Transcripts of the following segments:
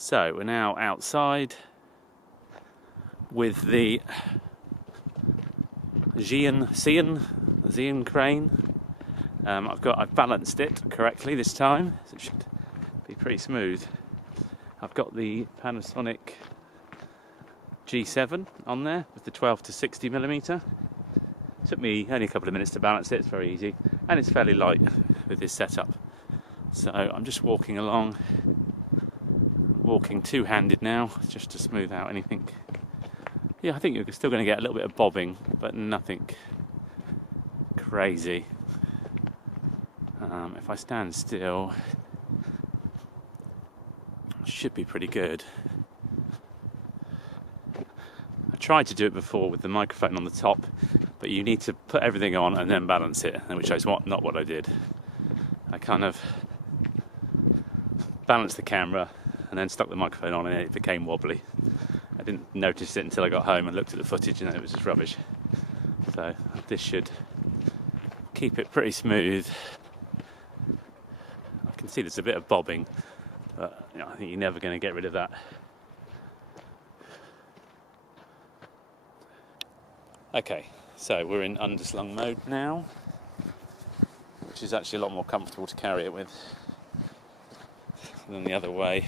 So we're now outside with the Zhiyun Crane. I've balanced it correctly this time, so it should be pretty smooth. I've got the Panasonic G7 on there with the 12 to 60mm. Took me only a couple of minutes to balance it. It's very easy, and it's fairly light with this setup. So I'm just walking along, walking two-handed now, just to smooth out anything. Yeah, I think you're still going to get a little bit of bobbing, but nothing crazy. If I stand still, it should be pretty good. I tried to do it before with the microphone on the top, but you need to put everything on and then balance it, which is not what I did. I kind of balanced the camera and then stuck the microphone on, and it became wobbly. I didn't notice it until I got home and looked at the footage, and it was just rubbish. So this should keep it pretty smooth. I can see there's a bit of bobbing, but I think you're never going to get rid of that. Okay, so we're in underslung mode now, which is actually a lot more comfortable to carry it with than the other way.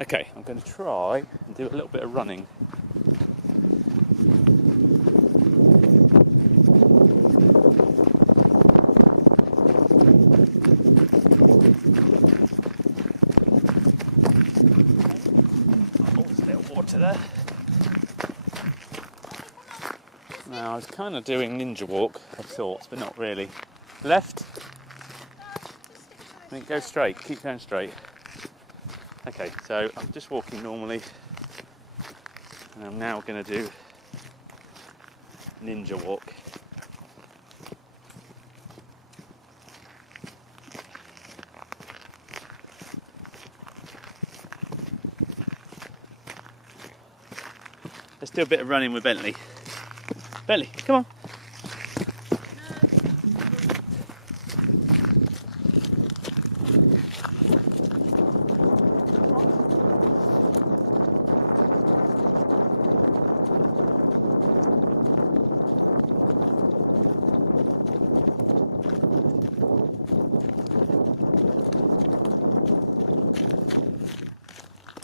Okay, I'm going to try and do a little bit of running. Oh, there's a little water there. Now, I was kind of doing ninja walk of sorts, but not really. Left? I think go straight, keep going straight. Okay, so I'm just walking normally, and I'm now going to do ninja walk. Let's do a bit of running with Bentley. Bentley, come on.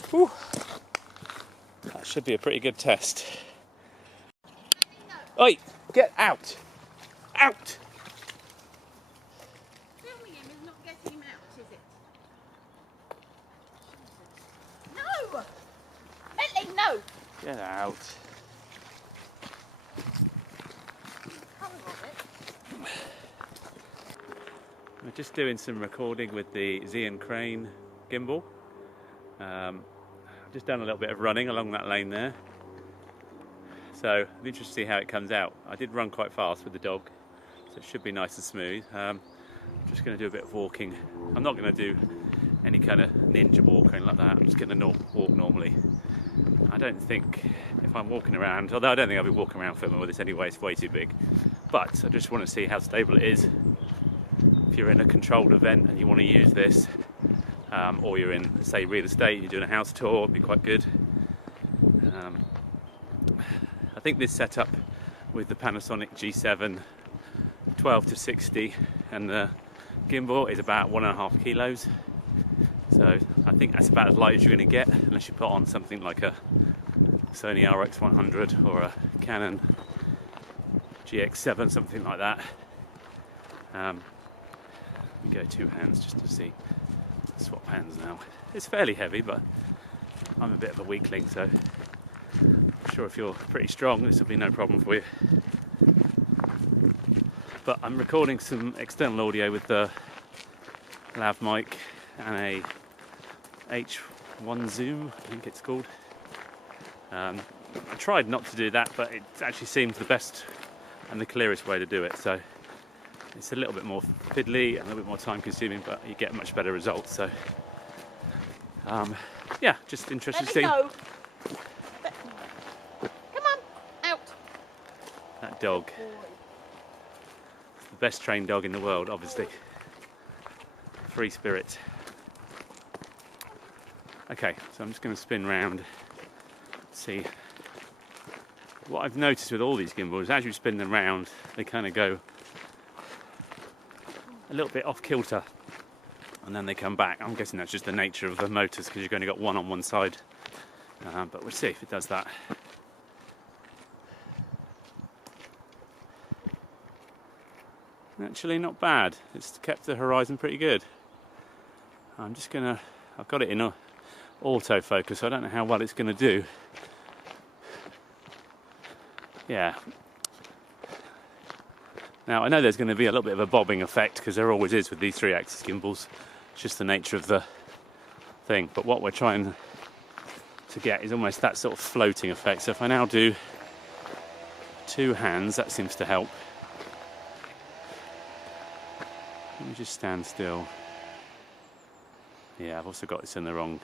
Whew. That should be a pretty good test. Oi, get out! Out! Filming him is not getting him out, is it? No! Bentley, no! Get out. We're just doing some recording with the Zhiyun Crane gimbal. I've just done a little bit of running along that lane there. So I'm interested to see how it comes out. I did run quite fast with the dog, so it should be nice and smooth. I'm just going to do a bit of walking. I'm not going to do any kind of ninja walk or anything like that. I'm just going to walk normally. I don't think if I'm walking around, although I don't think I'll be walking around filming with this anyway, it's way too big. But I just want to see how stable it is. If you're in a controlled event and you want to use this, or you're in, say, real estate, you're doing a house tour, it'd be quite good. I think this setup with the Panasonic G7 12 to 60 and the gimbal is about 1.5 kilos. So I think that's about as light as you're going to get, unless you put on something like a Sony RX100 or a Canon GX7, something like that. We go two hands just to see. Swap hands now. It's fairly heavy, but I'm a bit of a weakling, so I'm sure if you're pretty strong, this will be no problem for you. But I'm recording some external audio with the lav mic and a H1 zoom, I think it's called. I tried not to do that, but it actually seems the best and the clearest way to do it. So it's a little bit more fiddly and a little bit more time consuming, but you get much better results. So yeah, just interested to see. Come on, out. That dog. It's the best trained dog in the world, obviously. free spirit. Okay, so I'm just going to spin round, see. What I've noticed with all these gimbals, as you spin them round, they kind of go a little bit off kilter and then they come back. I'm guessing that's just the nature of the motors because you've only got one on one side, but we'll see if it does that. Actually not bad, it's kept the horizon pretty good. I'm just gonna, I've got it in autofocus, so I don't know how well it's gonna do. Yeah. Now I know there's going to be a little bit of a bobbing effect because there always is with these 3-axis gimbals. It's just the nature of the thing. But what we're trying to get is almost that sort of floating effect. So if I now do 2 hands, that seems to help. Let me just stand still. Yeah, I've also got this in the wrong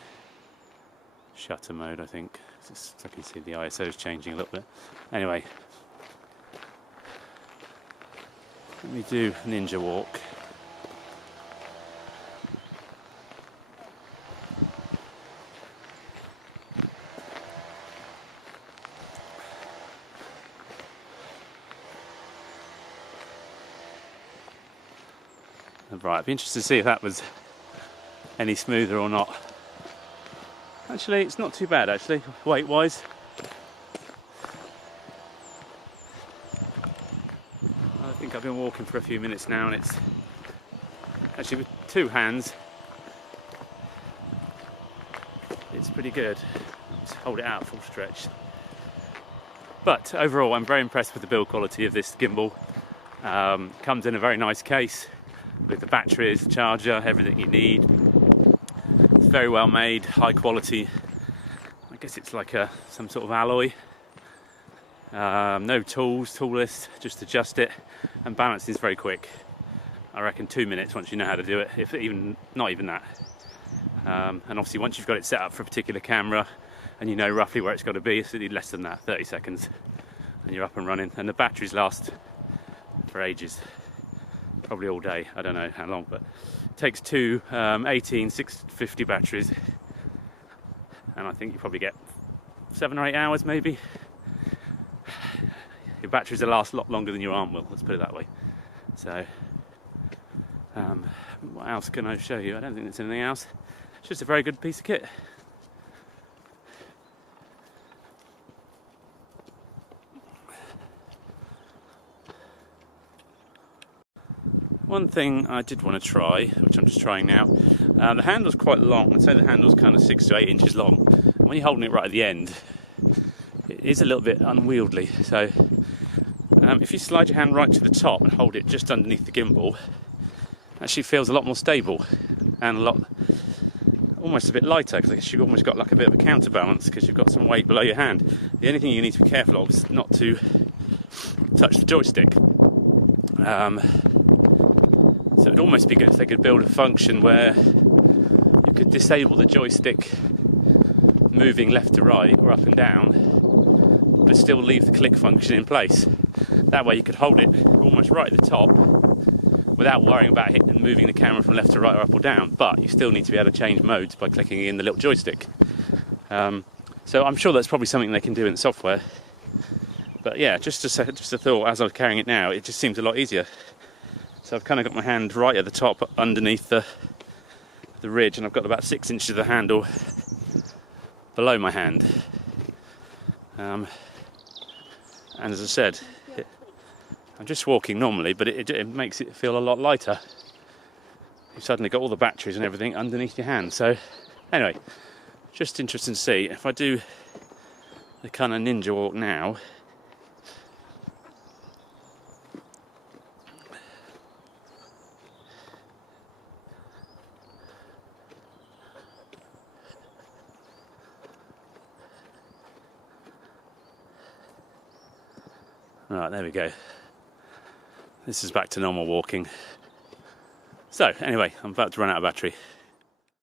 shutter mode, I think. So I can see the ISO is changing a little bit. Anyway, let me do ninja walk. Right, I'd be interested to see if that was any smoother or not. Actually, it's not too bad, actually, weight-wise. I think I've been walking for a few minutes now, and it's actually with 2 hands, it's pretty good. Just hold it out full stretch. But overall, I'm very impressed with the build quality of this gimbal. Comes in a very nice case with the batteries, charger, everything you need. It's very well made, high quality. I guess it's like some sort of alloy. No tools, toolless, just adjust it, and balance is very quick. I reckon 2 minutes once you know how to do it, if even not even that. And obviously once you've got it set up for a particular camera and you know roughly where it's got to be, it's less than that, 30 seconds, and you're up and running. And the batteries last for ages, probably all day. I don't know how long, but it takes 2 18650 batteries, and I think you probably get 7 or 8 hours maybe. Your batteries will last a lot longer than your arm will, let's put it that way. So what else can I show you? I don't think there's anything else. It's just a very good piece of kit. One thing I did want to try, which I'm just trying now, the handle's quite long. I'd say the handle's kind of 6 to 8 inches long. And when you're holding it right at the end, it is a little bit unwieldy. So if you slide your hand right to the top and hold it just underneath the gimbal, it actually feels a lot more stable and almost a bit lighter, because I guess you've almost got like a bit of a counterbalance because you've got some weight below your hand. The only thing you need to be careful of is not to touch the joystick. So it'd almost be good if they could build a function where you could disable the joystick moving left to right or up and down, but still leave the click function in place. That way you could hold it almost right at the top without worrying about hitting and moving the camera from left to right or up or down, but you still need to be able to change modes by clicking in the little joystick. So I'm sure that's probably something they can do in the software. But yeah, just a thought, as I was carrying it now, it just seems a lot easier. So I've kind of got my hand right at the top underneath the ridge, and I've got about 6 inches of the handle below my hand. And as I said, I'm just walking normally, but it makes it feel a lot lighter. You've suddenly got all the batteries and everything underneath your hand. So anyway, just interesting to see. If I do the kind of ninja walk now, right, there we go. This is back to normal walking. So anyway, I'm about to run out of battery.